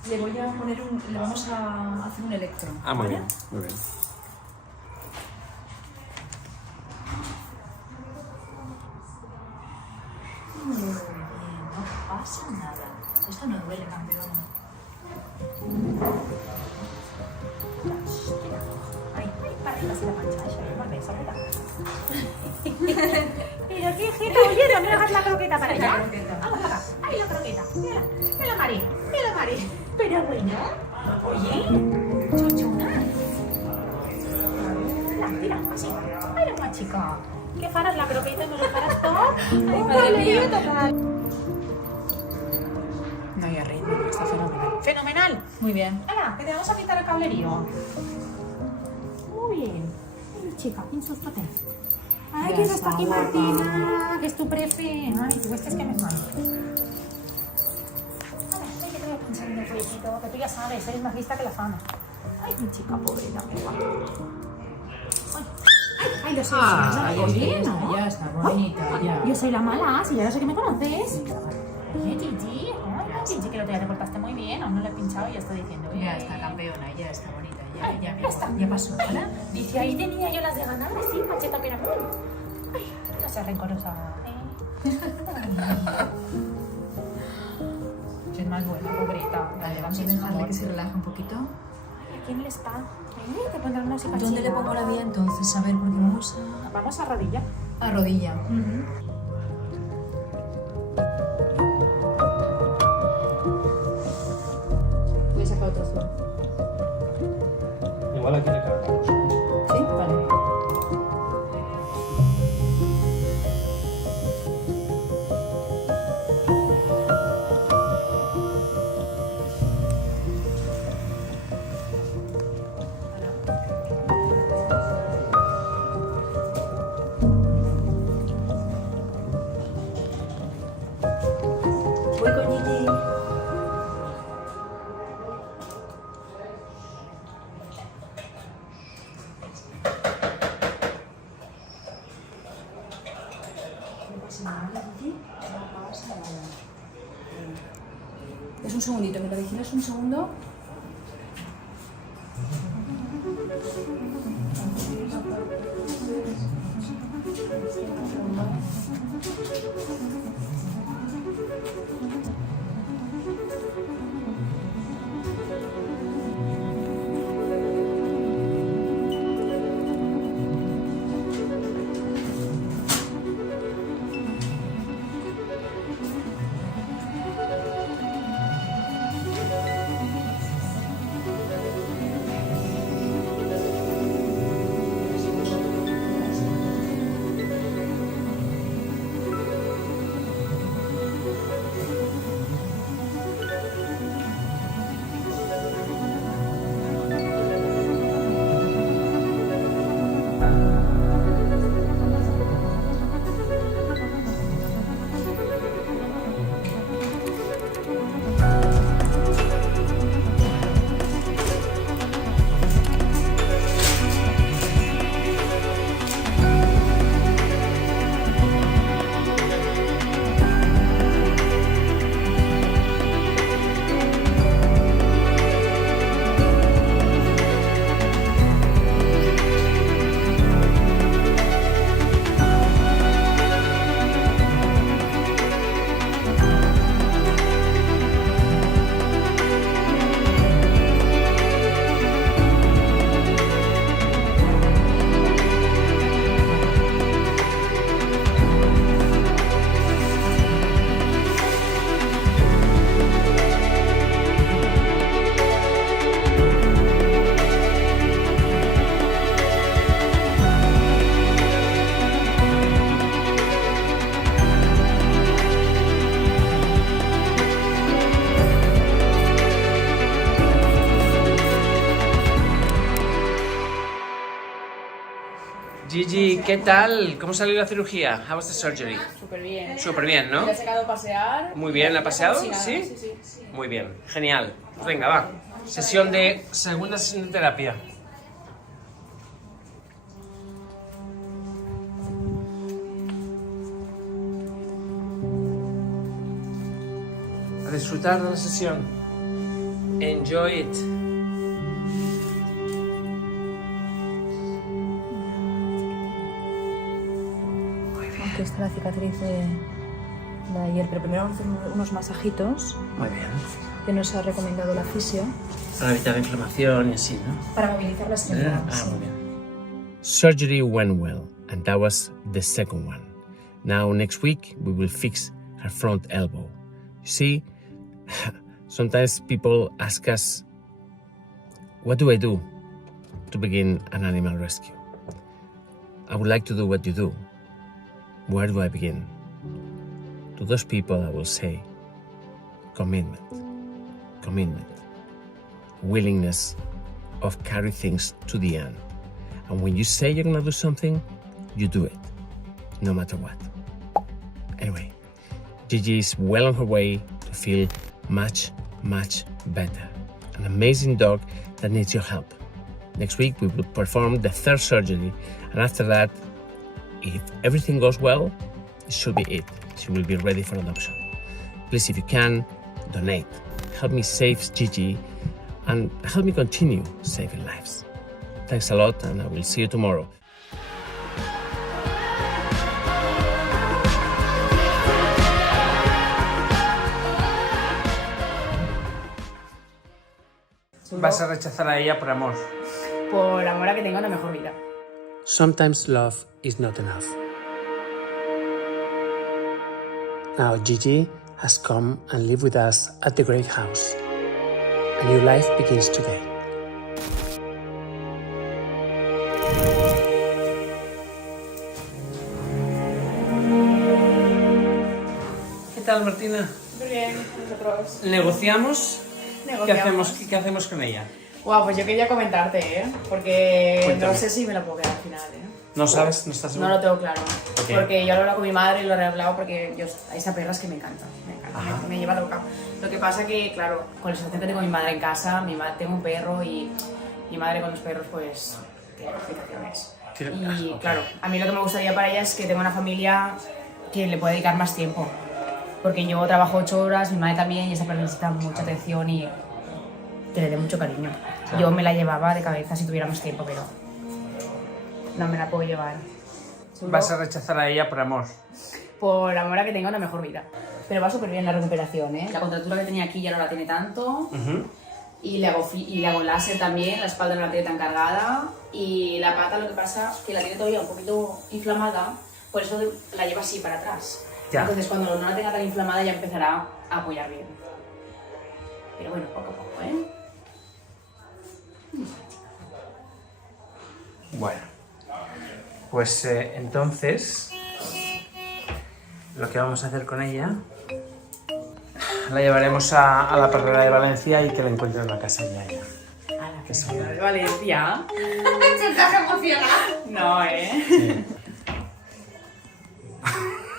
Le voy a poner le vamos a hacer un electro. Ah, muy ¿vale? bien, muy bien. Muy bien, no pasa nada. Esto no duele, campeón. Ay, para arriba se la mancha, ya me ves, abuela. Pero qué jeta, oye, ¿dónde dejas la croqueta para allá? Vamos para acá. Ahí la croqueta. Mira, mira, Mari, mira, Mari. Pero bueno, oye, chuchuna. Tira, así. Ay, la chica. ¿Qué farás la croqueta y no lo farás todo? Ay, madre mía. No hay ritmo, está fenomenal. ¡Fenomenal! Muy bien. ¡Hala! Que te vamos a quitar el cablerío. Muy bien. Ay, chica, insústate. Ay, que está aquí Martina, que es tu prefe. Ay, tú este es que me mando. Ay, que te voy a pinchar en el cuellito, que tú ya sabes, eres más lista que la fama. Ay, mi chica pobre, dame guapo. Ay, lo sé, oye, ¿no? Ya está, bonita, ya. Yo soy la mala, si ya no sé que me conoces. Oye, Gigi, Gigi, que lo te cortaste muy bien, aún no le he pinchado y ya estoy diciendo. Ya está, campeona, ya está, bonita, ya, Ay, ya, ya está. ya pasó, ¿verdad? Dice, ahí tenía yo las de ganar, sí, Pacheta, pero no. Ay, no seas rencorosa. Es más buena, pobreta. Vale, vamos a dejarle que se relaje un poquito. Ay, aquí en el spa. Te pondrán música. ¿Dónde le pongo la vía entonces? A ver, porque Vamos a rodilla. a rodilla. Voy a sacar otro azul. Igual aquí le cargamos. ¿Sí? Vale. Voy con Gigi. Es un segundito, ¿me lo vigilas un segundo? ¿qué tal? ¿Cómo salió la cirugía? How was the surgery? Súper bien. Súper bien, ¿no? Le he sacado a pasear. Muy bien, ¿la ha paseado? Sí, ¿Sí? sí. Muy bien, genial. Pues venga, va. Segunda sesión de terapia. A disfrutar de la sesión. Enjoy it. Aquí está la cicatriz de ayer, pero primero vamos a hacer unos masajitos Muy bien. que nos ha recomendado la fisio. Para evitar inflamación y así, ¿no? Para movilizar las extremidades. Muy bien. Surgery went well, and that was the second one. Now, next week, we will fix her front elbow. You see, sometimes people ask us, what do I do to begin an animal rescue? I would like to do what you do. Where do I begin? To those people, I will say, commitment, willingness of carry things to the end. And when you say you're gonna do something, you do it, no matter what. Anyway, Gigi is well on her way to feel much, much better. An amazing dog that needs your help. Next week, we will perform the third surgery, and after that, if everything goes well, it should be it. She will be ready for adoption. Please, if you can, donate. Help me save Gigi and help me continue saving lives. Thanks a lot, and I will see you tomorrow. Vas a rechazar a ella por amor. Por amor a que tenga una mejor vida. Sometimes love is not enough. Now Gigi has come and lived with us at the great house. A new life begins today. ¿Qué tal, Martina? Muy bien, nosotros. ¿Negociamos? Negociamos. ¿Qué hacemos con ella? Guau, pues yo quería comentarte, porque Cuéntame. no sé si me lo puedo quedar al final, ¿No sabes? ¿No estás seguro? No lo tengo claro. ¿Por qué? Porque yo lo he hablado con mi madre y lo he hablado porque a esa perra es que me encanta, me lleva loca. Lo que pasa que, claro, con la situación que tengo mi madre en casa, tengo un perro y mi madre con los perros pues tiene complicaciones. Y claro, a mí lo que me gustaría para ella es que tenga una familia que le pueda dedicar más tiempo. Porque yo trabajo 8 horas, mi madre también, y esa perra necesita mucha atención y que le dé mucho cariño. Claro. Yo me la llevaba de cabeza si tuviera más tiempo, pero no me la puedo llevar. Vas a rechazar a ella por amor. Por amor a que tenga una mejor vida. Pero va súper bien la recuperación, ¿eh? La contractura que tenía aquí ya no la tiene tanto. Y le hago láser también, la espalda no la tiene tan cargada. Y la pata lo que pasa es que la tiene todavía un poquito inflamada, por eso la lleva así para atrás. Ya. Entonces cuando no la tenga tan inflamada ya empezará a apoyar bien. Pero bueno, poco a poco, ¿eh? Bueno, pues entonces lo que vamos a hacer con ella, la llevaremos a la perrera de Valencia y que la encuentre en la casa ya ella. ¿A la perrera de Valencia? ¿Te estás emocionada? No, ¿eh?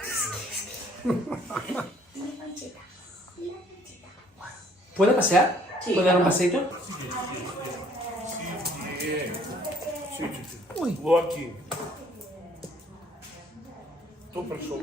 Sí. ¿Puede pasear? Sí, ¿Puede dar un paseito? Uy. Aqui. Tô para show.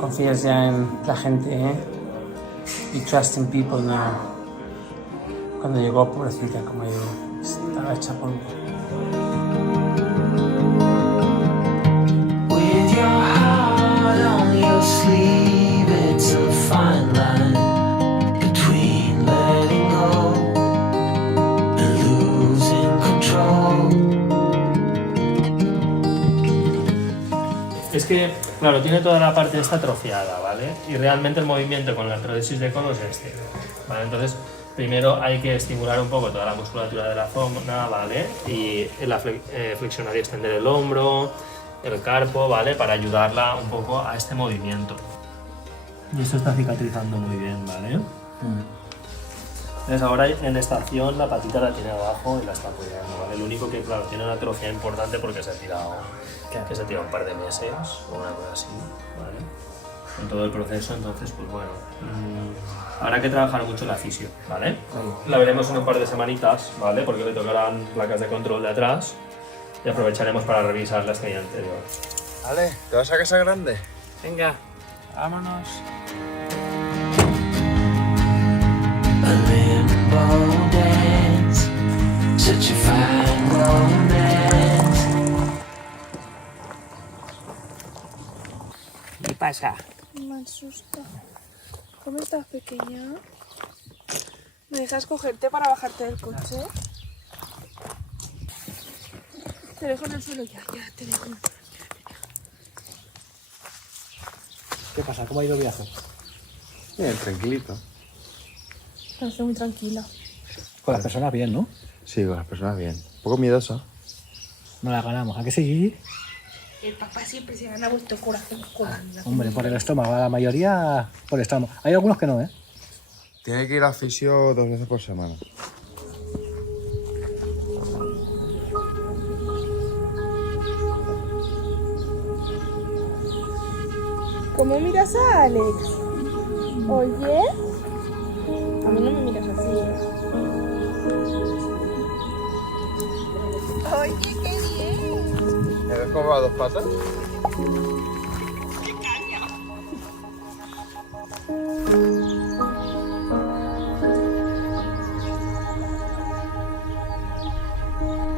Confías ya en la gente, ¿eh? Y trust in people now. Cuando llegó, pobrecita, como digo, estaba hecha polvo. Es que, claro, tiene toda la parte esta atrofiada, ¿vale? Y realmente el movimiento con la artrodesis de codo es este, ¿vale? Entonces, primero hay que estimular un poco toda la musculatura de la zona, ¿vale? Y flexionar y extender el hombro, el carpo, ¿vale? Para ayudarla un poco a este movimiento. Y esto está cicatrizando muy bien, ¿vale? Entonces ahora en esta acción la patita la tiene abajo y la está apoyando, ¿vale? Lo único que, claro, tiene una atrofia importante porque se ha tirado un par de meses o una cosa así, ¿vale? En todo el proceso, entonces, pues bueno, habrá que trabajar mucho la fisio, ¿vale? La veremos en un par de semanitas, ¿vale? Porque le tocarán placas de control de atrás y aprovecharemos para revisar la estrella anterior. Vale, ¿te vas a casa grande? Venga, vámonos. ¿Qué pasa? Me asusta. ¿Cómo estás, pequeña? ¿Me dejas cogerte para bajarte del coche? Te dejo en el suelo ya, te dejo en el suelo. ¿Qué pasa? ¿Cómo ha ido el viaje? Bien, tranquilito. Parece muy tranquila. Con las personas bien, ¿no? Sí, con las personas bien. Un poco miedoso. No la ganamos. ¿A qué sí, Gigi? El papá siempre se gana vuestro corazón con la Hombre, por el estómago. La mayoría por el estómago. Hay algunos que no, ¿eh? Tiene que ir al fisio 2 veces por semana. ¿Cómo miras a Alex? ¿Oye? A mí no me miras así, ¿eh? Oye, qué bien. ¿Ya ves cómo va a 2 patas? ¡Qué caña!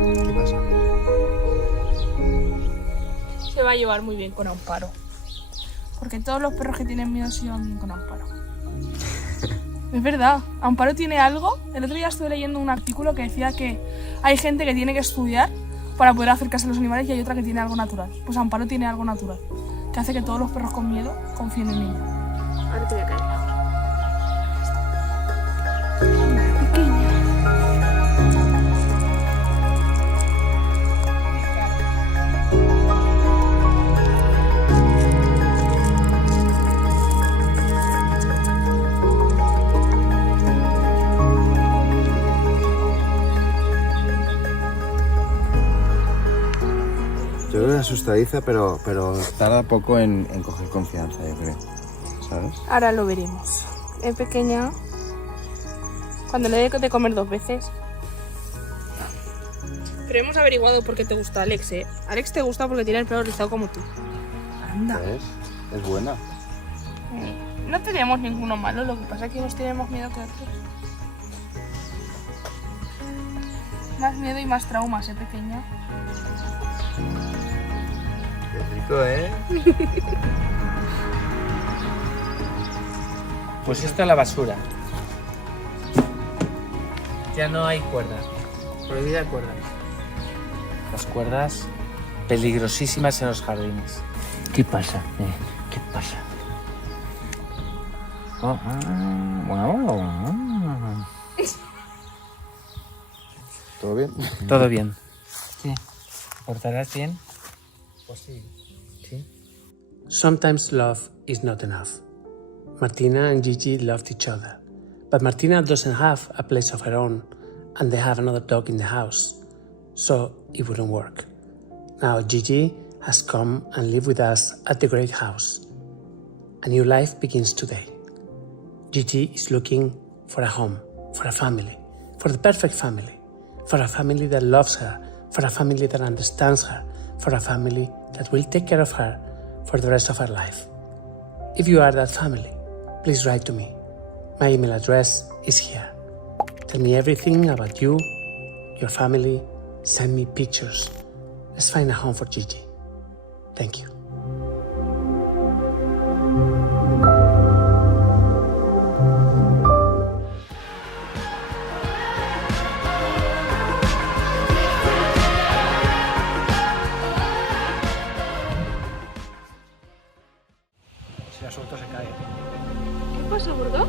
¿Qué pasa? Se va a llevar muy bien con Amparo. Porque todos los perros que tienen miedo se llevan bien con Amparo. Es verdad, Amparo tiene algo. El otro día estuve leyendo un artículo que decía que hay gente que tiene que estudiar para poder acercarse a los animales y hay otra que tiene algo natural. Pues Amparo tiene algo natural, que hace que todos los perros con miedo confíen en ella. Ahora te voy a caer. Pequeña. Yo creo que es asustadiza, pero tarda poco en coger confianza, yo creo. ¿Sabes? Ahora lo veremos. Es pequeña. Cuando le dé de comer 2 veces. Pero hemos averiguado por qué te gusta Alex, ¿eh? Alex te gusta porque tiene el pelo rizado como tú. Anda. ¿Ves? Es buena. No tenemos ninguno malo, lo que pasa es que nos tenemos miedo que otros. Más miedo y más traumas, pequeña. Qué rico, ¿eh? Pues esto es la basura. Ya no hay cuerdas. Prohibida cuerdas. Las cuerdas peligrosísimas en los jardines. ¿Qué pasa? ¿Qué pasa? ¿Todo bien? Todo bien. ¿Sí? ¿Portarás bien? Pues sí. ¿Sí? Sometimes love is not enough. Martina and Gigi loved each other, but Martina doesn't have a place of her own, and they have another dog in the house, so it wouldn't work. Now Gigi has come and lived with us at the great house. A new life begins today. Gigi is looking for a home, for a family, for the perfect family, for a family that loves her, for a family that understands her, for a family that will take care of her for the rest of her life. If you are that family, please write to me. My email address is here. Tell me everything about you, your family, send me pictures. Let's find a home for Gigi. Thank you. Si la suelto se cae. ¿Qué pasa, gordo?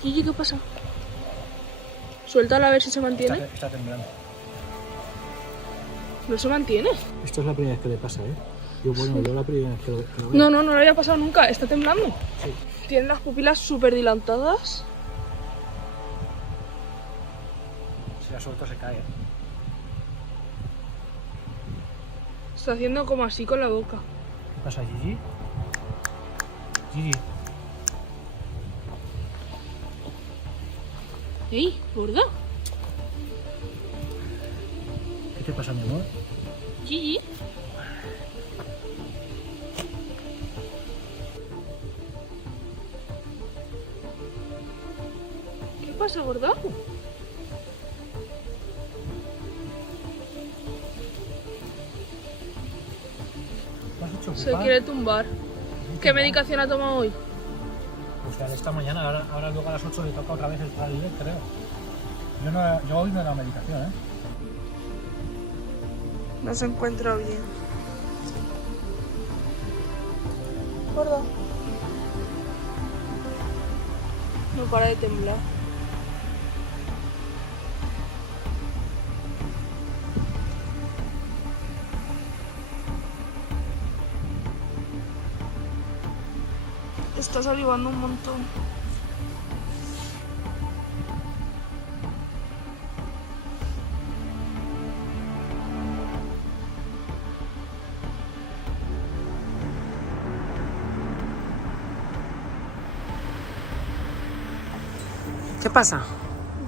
Gigi, ¿qué pasa? Suéltala a ver si se mantiene. Está temblando. No se mantiene. Esto es la primera vez que le pasa, ¿eh? Yo la primera vez que lo veo. No le había pasado nunca. Está temblando. Sí. Tiene las pupilas súper dilatadas. Si la suelto se cae. Está haciendo como así con la boca. ¿Qué pasa, Gigi? Gigi. ¡Ey, gorda! ¿Qué te pasa, mi amor? Gigi. ¿Qué pasa, gorda? Se quiere tumbar. ¿Qué medicación ha tomado hoy? Pues la de esta mañana, ahora luego a las 8 le toca otra vez el Tralilet, creo. Yo hoy no he dado medicación, ¿eh? No se encuentra bien. Gorda. No para de temblar. Está salivando un montón. ¿Qué pasa?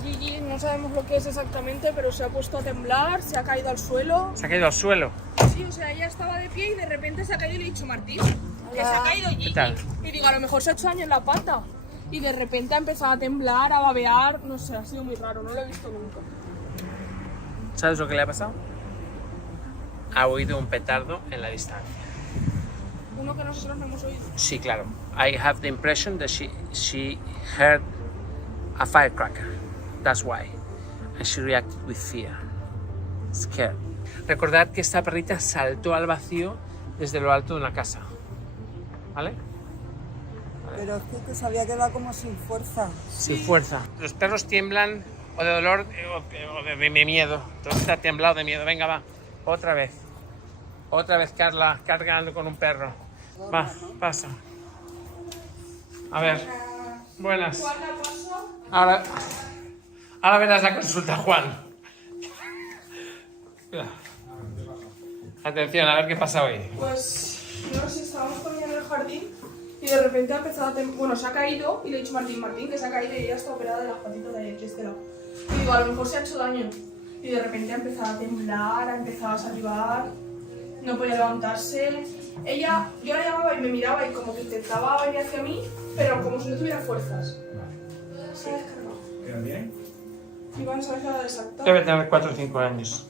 Gigi, no sabemos lo que es exactamente, pero se ha puesto a temblar, se ha caído al suelo. ¿Se ha caído al suelo? Sí, o sea, ella estaba de pie y de repente se ha caído y le he dicho, Martín, que se ha caído Gigi. ¿Qué tal? Y digo, a lo mejor se ha hecho daño en la pata. Y de repente ha empezado a temblar, a babear, no sé, ha sido muy raro, no lo he visto nunca. ¿Sabes lo que le ha pasado? Ha oído un petardo en la distancia. Uno que nosotros no hemos oído. Sí, claro. I have the impression that she heard a firecracker. That's why. And she reacted with fear. Scared. Recordad que esta perrita saltó al vacío desde lo alto de una casa. ¿Vale? Pero es que se había quedado como sin fuerza. Sin fuerza. Los perros tiemblan o de dolor o de miedo. Entonces está temblado de miedo. Venga, va. Otra vez. Otra vez, Carla, cargando con un perro. Va, pasa. A ver. Buenas. Ahora verás la consulta, Juan. Atención, a ver qué pasa hoy. Pues, no sé, estábamos con ella en el jardín y de repente ha empezado a temblar. Bueno, se ha caído y le he dicho Martín, que se ha caído y ella está operada de las patitas de este lado. Y digo, a lo mejor se ha hecho daño. Y de repente ha empezado a temblar, ha empezado a salivar, no podía levantarse. Ella, yo la llamaba y me miraba y como que intentaba venir hacia mí, pero como si no tuviera fuerzas. Se ha descargado. ¿Quedan bien? Iván, ¿sabes la edad exacta? Debe tener 4 o 5 años.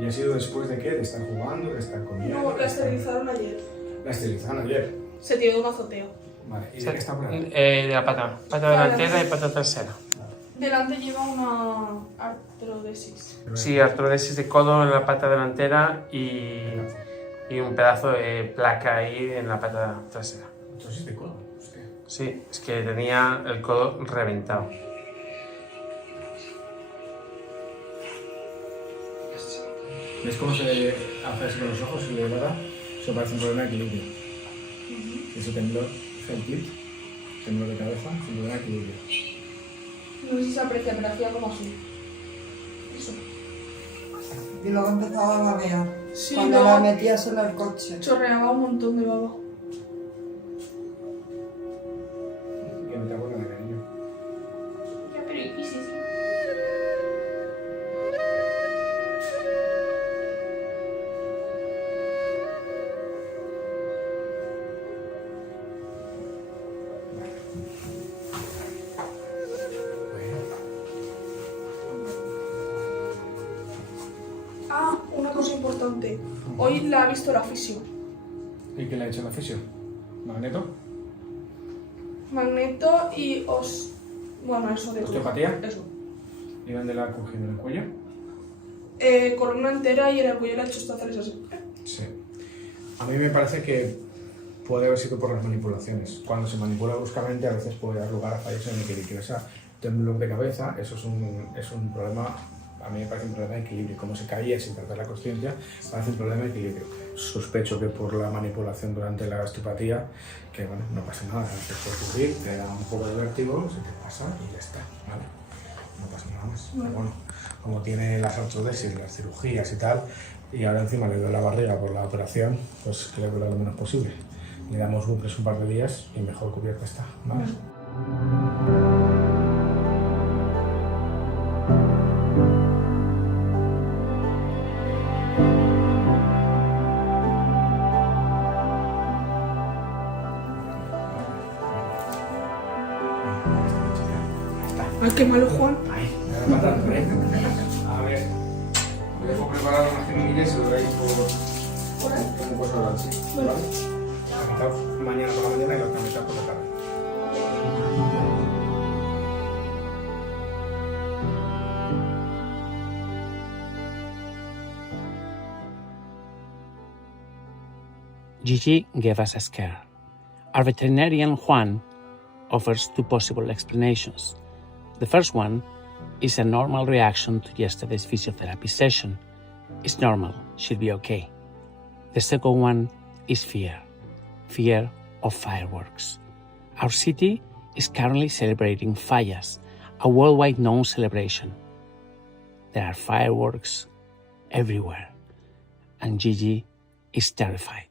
¿Y ha sido después de qué? ¿De estar jugando? ¿De estar comiendo? No, la esterilizaron ayer. ¿La esterilizaron ayer? Se tiró de un azoteo. Vale, ¿y de qué está operada? De la pata. Pata delantera y pata trasera. Delante lleva una artrodesis. Sí, artrodesis de codo en la pata delantera y un pedazo de placa ahí en la pata trasera. ¿Artrodesis de codo? Hostia. Sí, es que tenía el codo reventado. ¿Ves cómo se hace así con los ojos y de verdad? Eso parece un problema de equilibrio. Ese temblor, temblor de cabeza, es un problema de equilibrio. No sé si se aprecia, pero hacía como así. Eso. Y luego empezaba a babear. Sí, cuando no. la metías en el coche. Chorreaba un montón de baba. Que no te acuerdas de cariño. Ya, pero ¿y sí? Ah, una cosa importante. Hoy la ha visto la fisio. ¿Y qué le ha hecho la fisio? ¿Magneto? magneto y bueno, eso de ¿Osteopatía? Eso. ¿Y dónde la ha cogido? ¿En el cuello? Columna entera y en el cuello le ha hecho esto hacer así. Sí. A mí me parece que puede haber sido por las manipulaciones. Cuando se manipula bruscamente a veces puede dar lugar a fallos en el equilibrio. Esa temblor de cabeza, eso es un problema, a mí me parece un problema de equilibrio. Como se caía sin perder la consciencia, parece un problema de equilibrio. Sospecho que por la manipulación durante la osteopatía, que bueno, no pasa nada, te puede ocurrir, te da un poco de vértigo, se te pasa y ya está, ¿vale? No pasa nada más. Pero bueno, como tiene las artrodesis, las cirugías y tal, y ahora encima le duele la barriga por la operación, pues que le duele lo menos posible. Le damos bucles un par de días y mejor cubierta está, ¿vale? Ay, qué malo, Juan. Ahí, me va a matar, ¿eh? A ver, voy a preparar unas gemillas y se lo veis por ahí. Como puedes hablar, sí. ¿Vale? La mitad mañana por la mañana y la otra mitad por la tarde. Gigi gave us a scare. Our veterinarian Juan offers two possible explanations. The first one is a normal reaction to yesterday's physiotherapy session. It's normal, she'll be okay. The second one is fear. Fear of fireworks. Our city is currently celebrating Fallas, a worldwide known celebration. There are fireworks everywhere, and Gigi is terrified.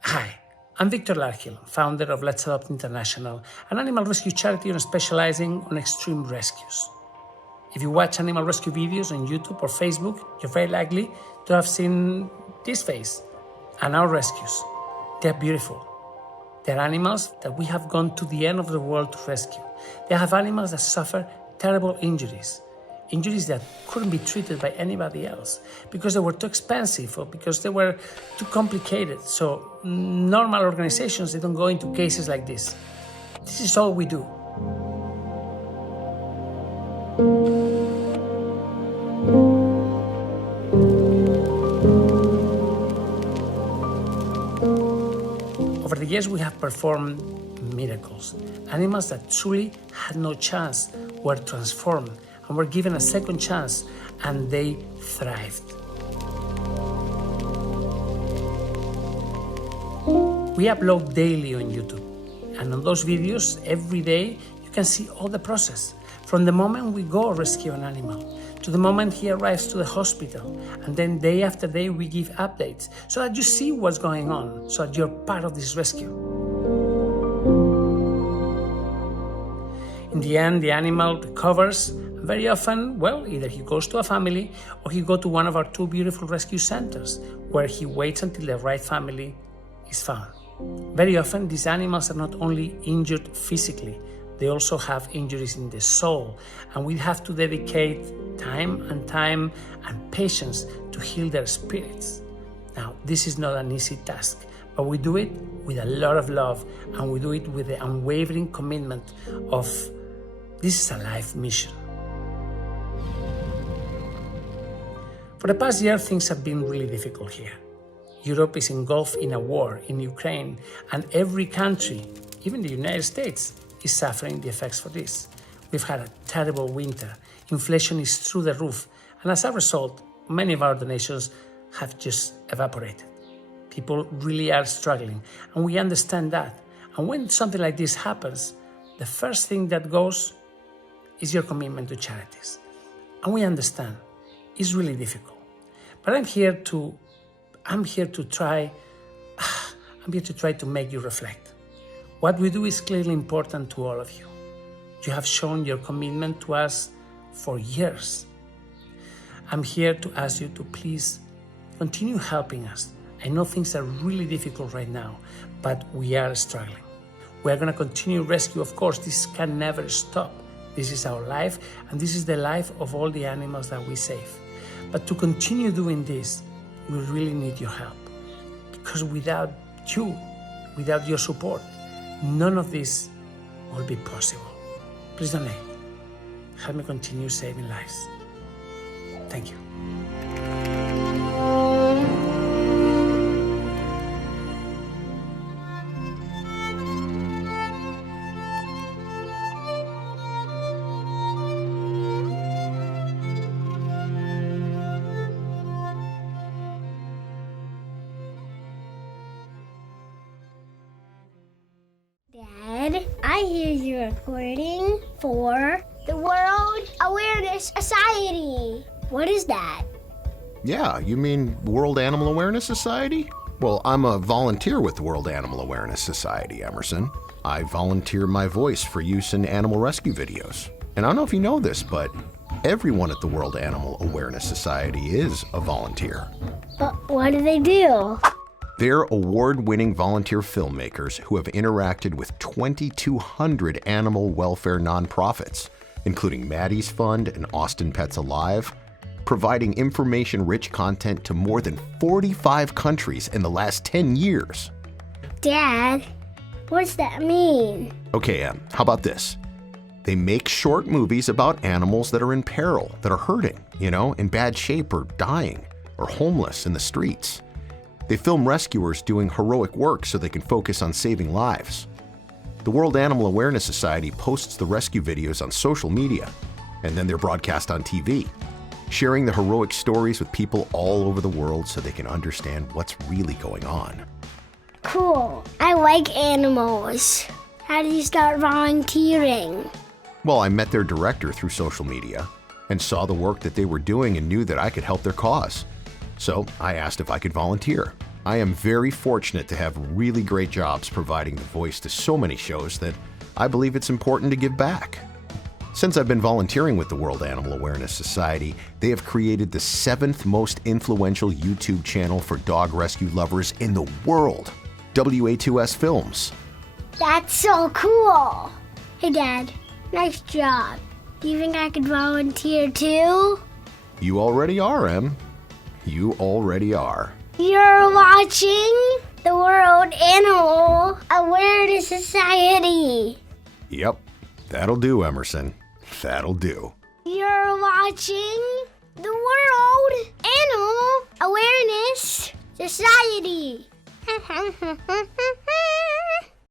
Hi, I'm Viktor Larkhill, founder of Let's Adopt International, an animal rescue charity specializing on extreme rescues. If you watch animal rescue videos on YouTube or Facebook, you're very likely to have seen this face and our rescues. They're beautiful. They're animals that we have gone to the end of the world to rescue. They have animals that suffer terrible injuries that couldn't be treated by anybody else because they were too expensive or because they were too complicated. So normal organizations, they don't go into cases like this. This is all we do. Over the years, we have performed miracles. Animals that truly had no chance were transformed and were given a second chance, and they thrived. We upload daily on YouTube, and on those videos, every day, you can see all the process. From the moment we go rescue an animal, to the moment he arrives to the hospital, and then day after day we give updates, so that you see what's going on, so that you're part of this rescue. In the end, the animal recovers. Very often, well, either he goes to a family or he goes to one of our two beautiful rescue centers where he waits until the right family is found. Very often, these animals are not only injured physically, they also have injuries in the soul, and we have to dedicate time and patience to heal their spirits. Now, this is not an easy task, but we do it with a lot of love, and we do it with the unwavering commitment of this is a life mission. For the past year, things have been really difficult here. Europe is engulfed in a war in Ukraine, and every country, even the United States, is suffering the effects for this. We've had a terrible winter. Inflation is through the roof, and as a result, many of our donations have just evaporated. People really are struggling, and we understand that. And when something like this happens, the first thing that goes is your commitment to charities. And we understand. It's really difficult. But I'm here to try to make you reflect. What we do is clearly important to all of you. You have shown your commitment to us for years. I'm here to ask you to please continue helping us. I know things are really difficult right now, but we are struggling. We are going to continue rescue, of course. This can never stop. This is our life, and this is the life of all the animals that we save. But to continue doing this, we really need your help. Because without you, without your support, none of this all be possible. Please don't leave. Help me continue saving lives. Thank you. Dad, I hear you're recording for the World Awareness Society. What is that? Yeah, you mean World Animal Awareness Society? Well, I'm a volunteer with the World Animal Awareness Society, Emerson. I volunteer my voice for use in animal rescue videos. And I don't know if you know this, but everyone at the World Animal Awareness Society is a volunteer. But what do they do? They're award-winning volunteer filmmakers who have interacted with 2,200 animal welfare nonprofits, including Maddie's Fund and Austin Pets Alive, providing information-rich content to more than 45 countries in the last 10 years. Dad, what's that mean? Okay, how about this? They make short movies about animals that are in peril, that are hurting, in bad shape or dying, or homeless in the streets. They film rescuers doing heroic work so they can focus on saving lives. The World Animal Awareness Society posts the rescue videos on social media, and then they're broadcast on TV, sharing the heroic stories with people all over the world so they can understand what's really going on. Cool. I like animals. How did you start volunteering? Well, I met their director through social media and saw the work that they were doing and knew that I could help their cause. So I asked if I could volunteer. I am very fortunate to have really great jobs providing the voice to so many shows that I believe it's important to give back. Since I've been volunteering with the World Animal Awareness Society, they have created the 7th most influential YouTube channel for dog rescue lovers in the world, WA2S Films. That's so cool. Hey, Dad, nice job. Do you think I could volunteer too? You already are, Em. You already are. You're watching the World Animal Awareness Society. Yep, that'll do, Emerson. That'll do. You're watching the World Animal Awareness Society.